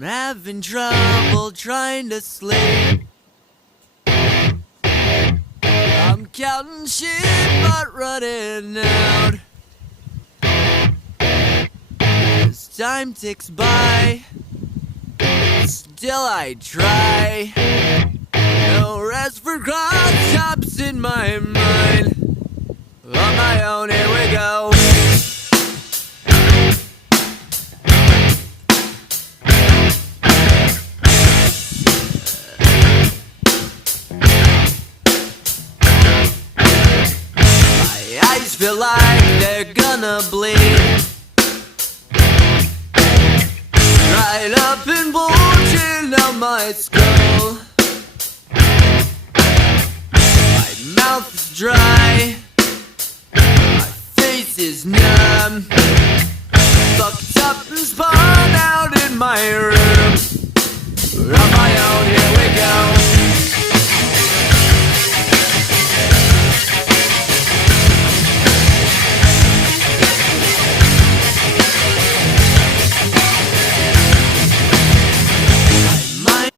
I'm having trouble trying to sleep. I'm counting sheep but running out. As time ticks by, still I try. No rest for cross-tops in my mind. On my own, here we go. My eyes feel like they're gonna bleed. Right up and bulging out my skull. My mouth is dry, my face is numb. Fucked up and spun out in my room.